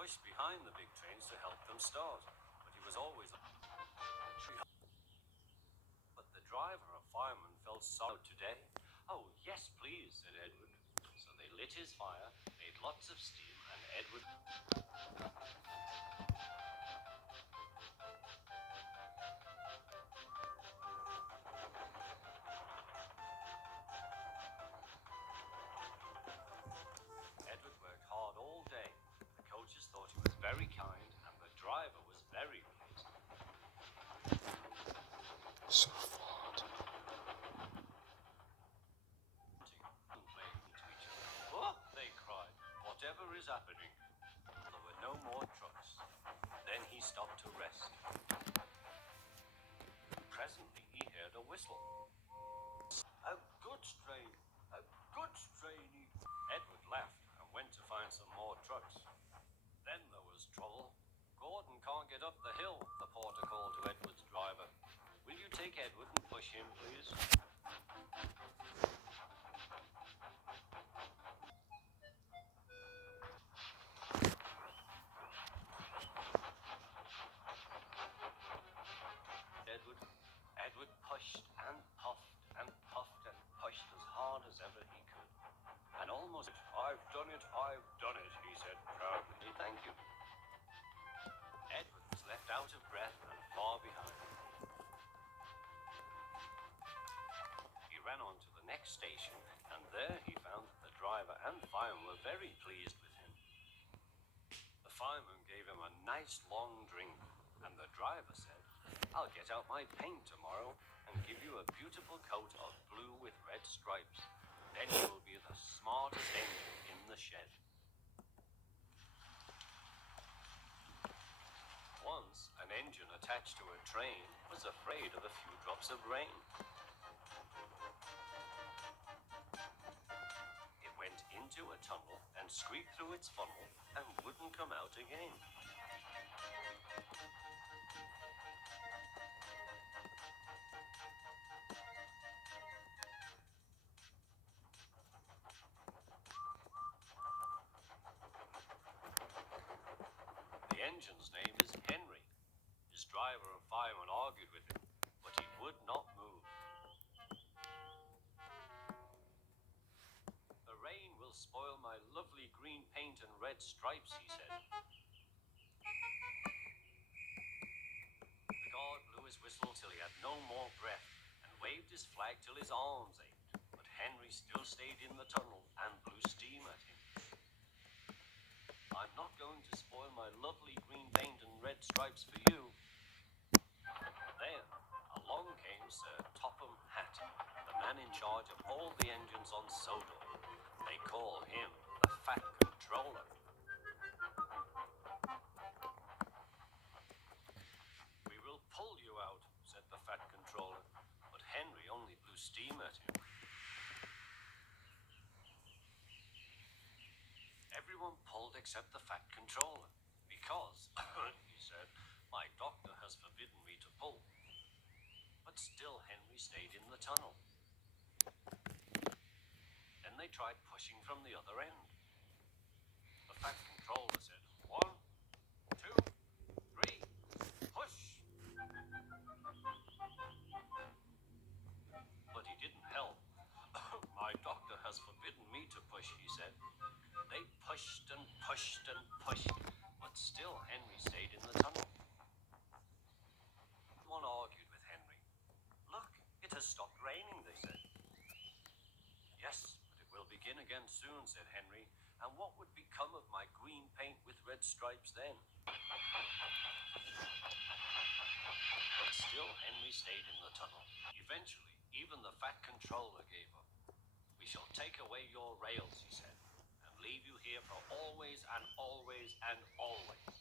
pushed behind the big trains to help them start, but he was always. But the driver and fireman felt sorry today. Oh, yes, please, said Edward. So they lit his fire, made lots of steam, and Edward. Edward worked hard all day. The coaches thought he was very kind, and the driver was very pleased. So flawed. Complaining to each other. Oh, they cried. Whatever is happening? There were no more trucks. Then he stopped to rest. Presently he heard a whistle. A goods train! A goods trainee! Edward laughed and went to find some more trucks. Then there was trouble. Gordon can't get up the hill, the porter called to Edward's driver. Will you take Edward and push him, please? Edward pushed and puffed and puffed and pushed as hard as ever he could. And almost, I've done it, he said proudly. Thank you. Edward was left out of breath and far behind. He ran on to the next station, and there he found that the driver and fireman were very pleased with him. The fireman gave him a nice long drink, and the driver said, I'll get out my paint tomorrow and give you a beautiful coat of blue with red stripes. Then you will be the smartest engine in the shed. Once, an engine attached to a train was afraid of a few drops of rain. It went into a tunnel and squeaked through its funnel and wouldn't come out again. The engine's name is Henry. His driver and fireman argued with him, but he would not move. The rain will spoil my lovely green paint and red stripes, he said. The guard blew his whistle till he had no more breath and waved his flag till his arms ached, but Henry still stayed in the tunnel and blew steam at him. I'm not going to spoil my lovely green paint and red stripes for you. Then along came Sir Topham Hatt, the man in charge of all the engines on Sodor. They call him the Fat Controller. We will pull you out, said the Fat Controller, but Henry only blew steam at him. Everyone pulled except the Fat Controller, because, he said, my doctor has forbidden me to pull. But still Henry stayed in the tunnel. Then they tried pushing from the other end. The Fat Controller said, 1, 2, 3, push! But he didn't help. My doctor has forbidden me to push, he said. They pushed and pushed and pushed, but still Henry stayed in the tunnel. One argued with Henry. Look, it has stopped raining, they said. Yes, but it will begin again soon, said Henry. And what would become of my green paint with red stripes then? But still Henry stayed in the tunnel. Eventually, even the Fat Controller gave up. We shall take away your rails, he said, and leave you here for always and always and always.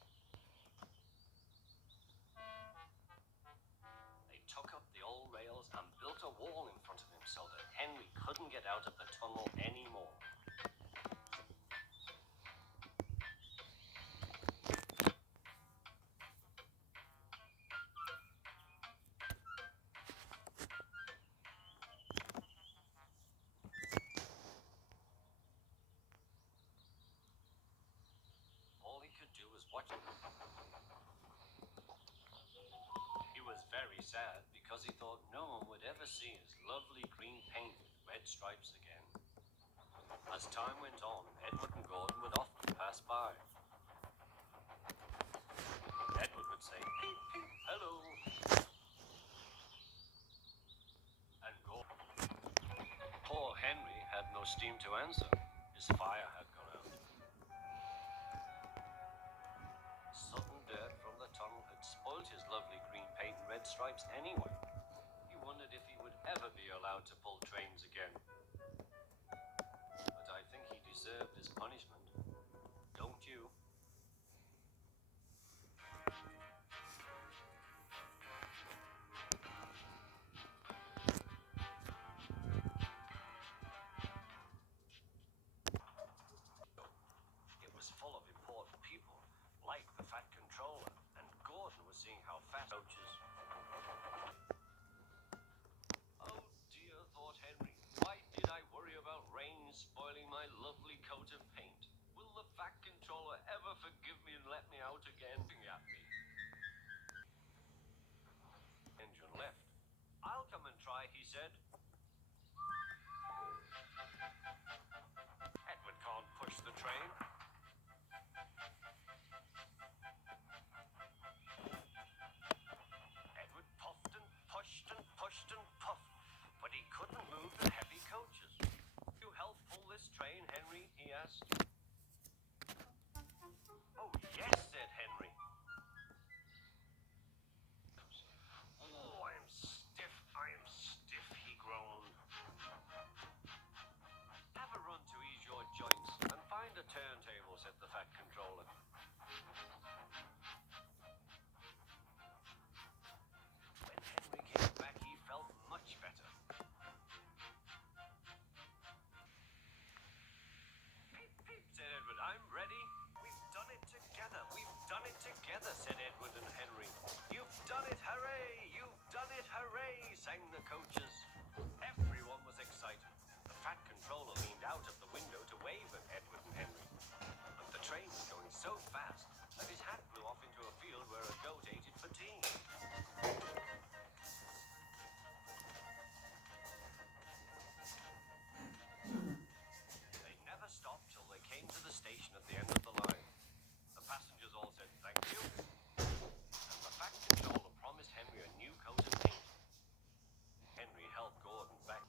They took up the old rails and built a wall in front of him so that Henry couldn't get out of the tunnel anymore. All he could do was stripes again. As time went on, Edward and Gordon would often pass by. Edward would say, "Peep, peep, hello." And Gordon. Poor Henry had no steam to answer. His fire had gone out. Sudden dirt from the tunnel had spoiled his lovely green paint and red stripes anyway. He wondered if he would ever be allowed to pull trains again. But I think he deserved his punishment. Don't you? It was full of important people, like the Fat Controller, and Gordon was seeing how fast coaches. Oh dear, thought Henry, why did I worry about rain spoiling my lovely coat of paint? Will the Fat Controller ever forgive me and let me out again? At me. Engine left. I'll come and try, he said. Edward can't push the train. Edward puffed and pushed and pushed and puffed, but he couldn't move the heavy coaches. "You help pull this train, Henry?" he asked. "Oh, yes," said Henry. "Oh, I am stiff, he groaned. "Have a run to ease your joints and find a turntable," said the Fat Controller. When Henry came back, he felt much better. "Peep, peep," said Edward, "I'm ready." "We've done it together, we've done it together," said Edward and Henry. "You've done it, hooray! You've done it, hooray!" sang the coaches. Everyone was excited. The Fat Controller leaned out of the window to wave at Edward and Henry. But the train was going so fast that his hat blew off into a field where a goat ate it for tea. They never stopped till they came to the station at the end of the line. The passengers all said thank you, and the Fat Controller promised Henry a new coat of paint. Henry helped Gordon back.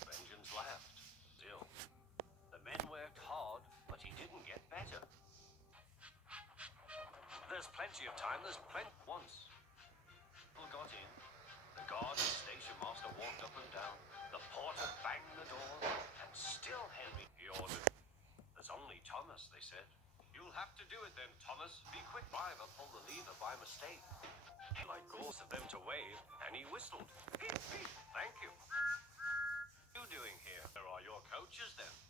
The engines laughed. Still, the men worked hard, but he didn't get better. There's plenty of time, there's plenty. Once people got in, the guard and station master walked up and down. The porter banged the door, and still Henry, he ordered. "There's only Thomas," they said. "You'll have to do it then, Thomas. Be quick." Driver pulled the lever by mistake. He like goes of them to wave, and he whistled. "Peep, peep, thank you." "What are you doing here? There are your coaches then."